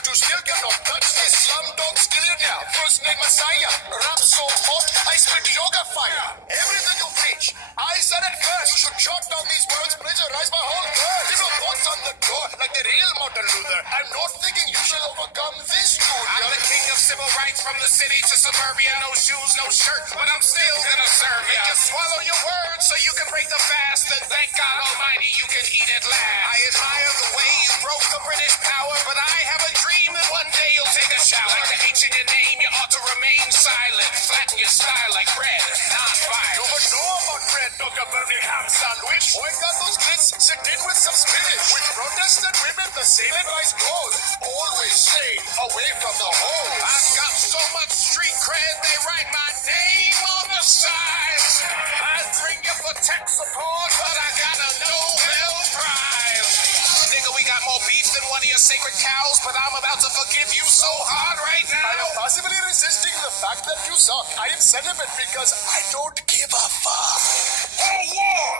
but you still cannot touch this slumdog millionaire. First name Messiah, rap so hot, I spit yoga fire. Everything you preach, I said it first. You should jot down these words, plagiarize my whole verse. Leave your thoughts on the door, like the real Martin Luther. I'm not thinking you shall overcome this dude. I'm the king of civil rights, from the city to suburbia. No shoes, no shirt, but I'm still gonna serve ya. Just swallow your words so you can break the fast, and thank God Almighty you can eat at last. I admire the way you broke the British power, but I have a dream that one day you'll take a shower. Like the H in your name, you ought to remain silent. Flatten your style like bread, not fire. You would know about bread, Dr. Bernie ham sandwich. Boy, got those grits, sit in with some spinach. With protestant women, the same advice goes. Always stay away from the hole. I've got so much street cred, they write my name on the sides. I'd bring you for tech support, but I got a Nobel Prize. Nigga, we got more beef than one of your sacred cows, but I'm about to forgive you so hard right I am now. possibly resisting the fact that you suck. I am celibate because I don't give a fuck. Oh, war!